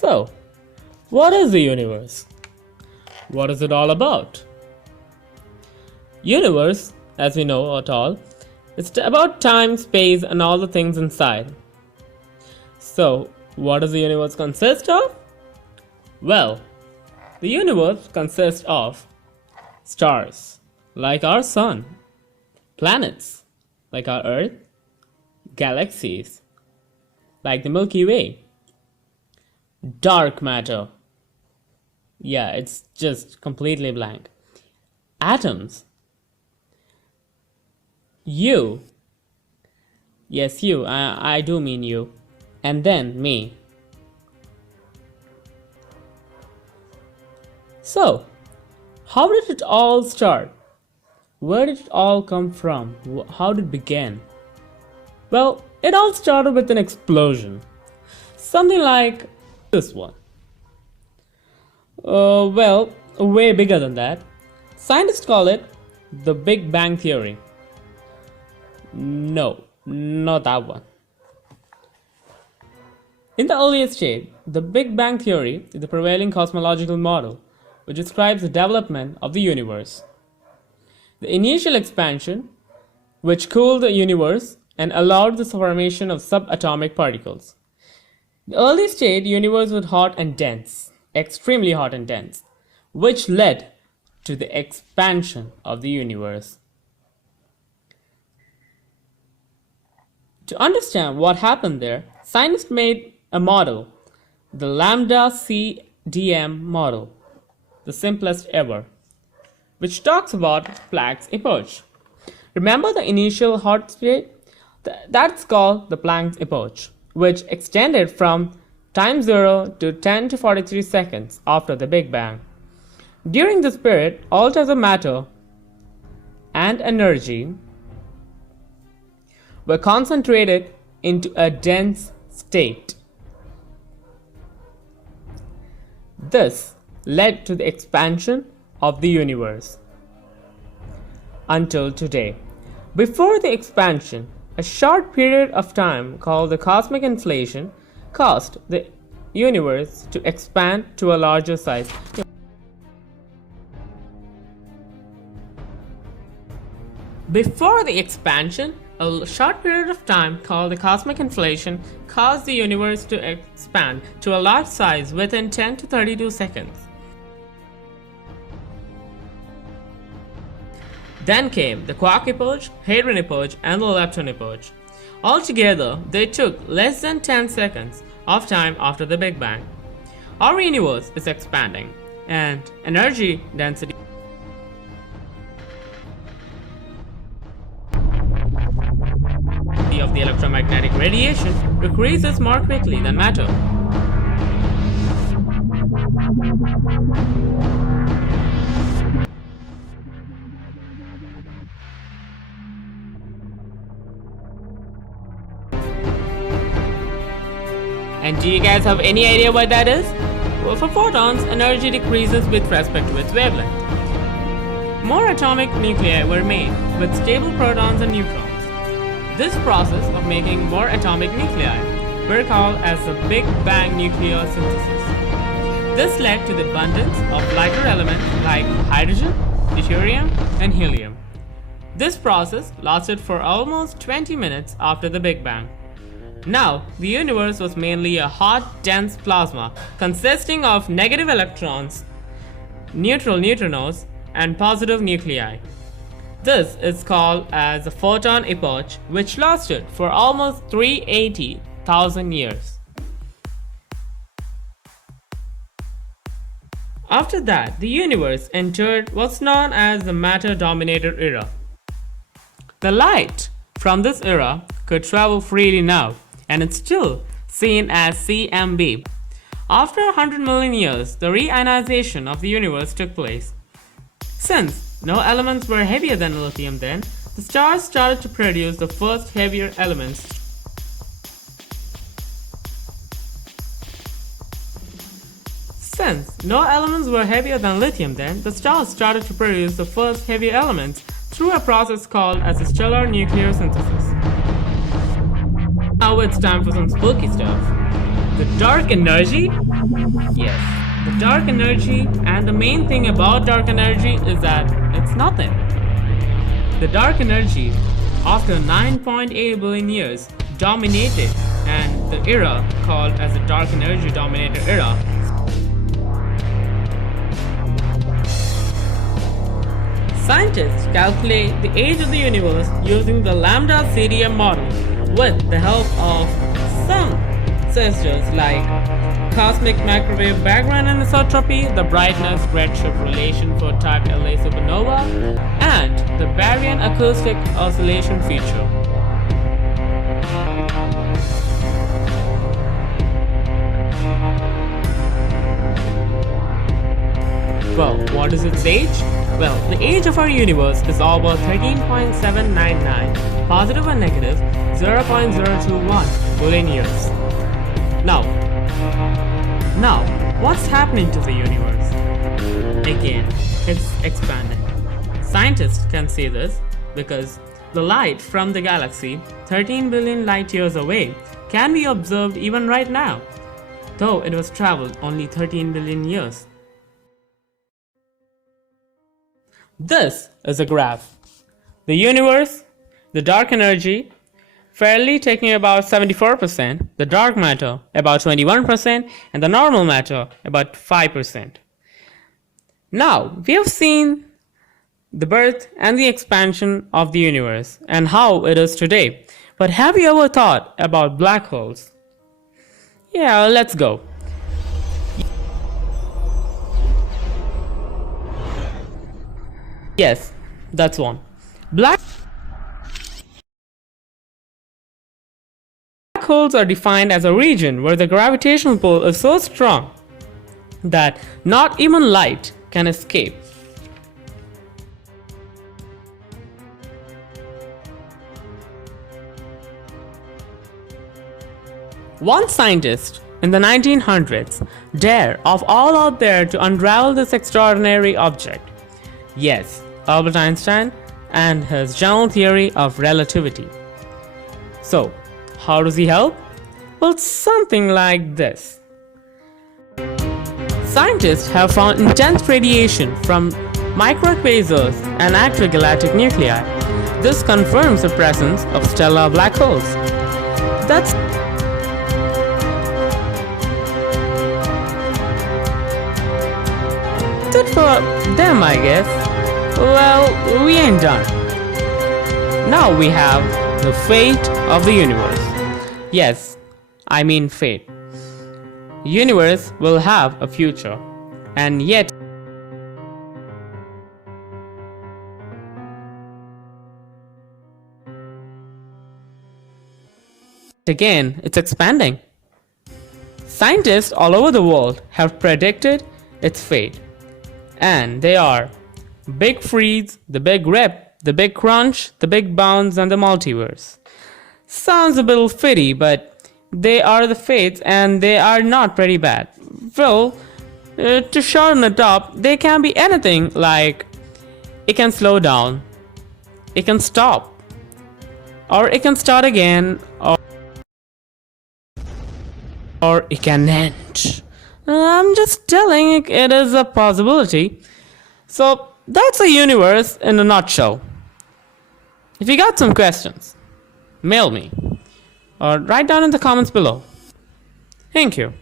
So, what is the universe? What is it all about? Universe, as we know at all, it's about time, space, and all the things inside. So, what does the universe consist of? Well, the universe consists of stars, like our sun, planets, like our Earth, galaxies, like the Milky Way, dark matter. Yeah, it's just completely blank. Atoms. You. Yes, you. I do mean you. And then me. So, how did it all start? Where did it all come from? How did it begin? Well, it all started with an explosion. Something like this one. Well, way bigger than that. Scientists call it the Big Bang Theory. No, not that one. In the earliest stage, the Big Bang Theory is the prevailing cosmological model which describes the development of the universe. The initial expansion, which cooled the universe and allowed the formation of subatomic particles. The early state universe was hot and dense, extremely hot and dense, which led to the expansion of the universe. To understand what happened there, scientists made a model, the Lambda CDM model, the simplest ever, which talks about Planck's epoch. Remember the initial hot state? That's called the Planck's epoch, which extended from time 0 to 10 to 43 seconds after the Big Bang. During this period, all types of matter and energy were concentrated into a dense state. This led to the expansion of the universe until today. Before the expansion, a short period of time called the cosmic inflation caused the universe to expand to a larger size. Before the expansion, a short period of time called the cosmic inflation caused the universe to expand to a large size within 10 to 32 seconds. Then came the quark epoch, hadron epoch, and the lepton epoch. Altogether, they took less than 10 seconds of time after the Big Bang. Our universe is expanding, and energy density of the electromagnetic radiation decreases more quickly than matter. And do you guys have any idea what that is? Well, for photons, energy decreases with respect to its wavelength. More atomic nuclei were made with stable protons and neutrons. This process of making more atomic nuclei were called as the Big Bang nucleosynthesis. This led to the abundance of lighter elements like hydrogen, deuterium, and helium. This process lasted for almost 20 minutes after the Big Bang. Now, the universe was mainly a hot, dense plasma consisting of negative electrons, neutral neutrinos, and positive nuclei. This is called as the photon epoch, which lasted for almost 380,000 years. After that, the universe entered what's known as the matter-dominated era. The light from this era could travel freely now, and it's still seen as CMB. After 100 million years, the reionization of the universe took place. Since no elements were heavier than lithium then, the stars started to produce the first heavier elements. Since no elements were heavier than lithium then, the stars started to produce the first heavier elements through a process called as the stellar nuclear synthesis. Now it's time for some spooky stuff. The dark energy Yes, the dark energy, and the main thing about dark energy is that it's nothing. The dark energy, after 9.8 billion years, dominated, and the era called as the dark energy dominated era. Scientists calculate the age of the universe using the Lambda CDM model with the help of some sensors like cosmic microwave background anisotropy, the brightness redshift relation for type La supernova, and the baryon acoustic oscillation feature. Well, what is its age? Well, the age of our universe is over 13.799, positive and negative 0.021 billion years. Now, what's happening to the universe? Again, it's expanding. Scientists can see this because the light from the galaxy, 13 billion light years away, can be observed even right now, though it was traveled only 13 billion years. This is a graph. The universe, the dark energy, fairly taking about 74%, the dark matter about 21%, and the normal matter about 5%. Now, we have seen the birth and the expansion of the universe and how it is today. But have you ever thought about black holes? Yeah, let's go. Yes, that's one. Black holes are defined as a region where the gravitational pull is so strong that not even light can escape. One scientist in the 1900s dared of all out there to unravel this extraordinary object. Yes, Albert Einstein and his general theory of relativity. So, how does he help? Well, something like this. Scientists have found intense radiation from microquasars and active galactic nuclei. This confirms the presence of stellar black holes. That's it for them, I guess. Well, we ain't done. Now we have the fate of the universe. Yes, I mean fate. Universe will have a future, and yet again, it's expanding. Scientists all over the world have predicted its fate, and they are Big Freeze, the Big Rip, the Big Crunch, the Big Bounce, and the Multiverse. Sounds a little fitty, but they are the fates and they are not pretty bad. Well, to shorten it up, they can be anything like it can slow down, it can stop, or it can start again, or it can end. I'm just telling it is a possibility. So that's a universe in a nutshell. If you got some questions, mail me or write down in the comments below. Thank you.